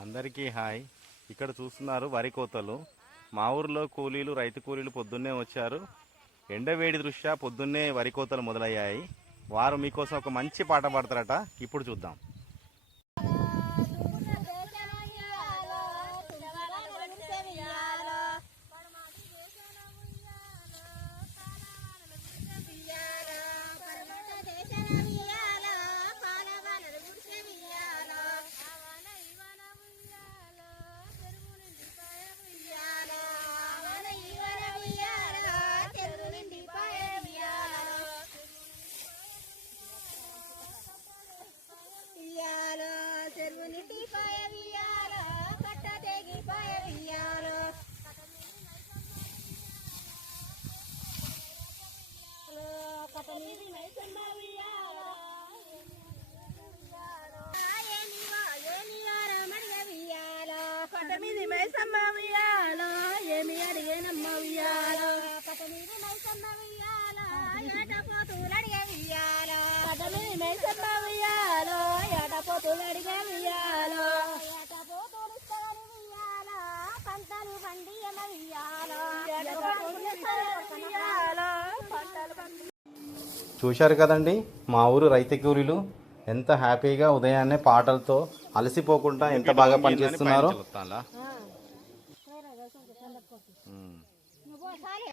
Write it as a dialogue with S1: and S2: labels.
S1: అందరికీ హాయ్. ఇక్కడ చూస్తున్నారు వరి కోతలు మా ఊర్లో కూలీలు రైతు కూలీలు పొద్దున్నే వచ్చారు. ఎండవేడి దృష్ట్యా పొద్దున్నే వరి కోతలు మొదలయ్యాయి. వారు మీకోసం ఒక మంచి పాట పాడతారట. ఇప్పుడు చూద్దాం.
S2: నీది మైసమ్మ వియాలో ఏమి అడిగేనమ్మ వియాలో కట్ట మైసమ్మ వియాలో ఏట పోతులు అడిగే మైసమ్మ ఏట పోతులు అడిగే ఏట పోతులు ఇస్తారని పంటలు పండియమ వియాలో ఏట పోతులు ఇస్తారని
S1: చూశారు కదండి మా ఊరు రైతు కూలీలు ఎంత హ్యాపీగా ఉదయాన్నే పాటలతో అలసిపోకుండా ఎంత బాగా పనిచేస్తున్నారో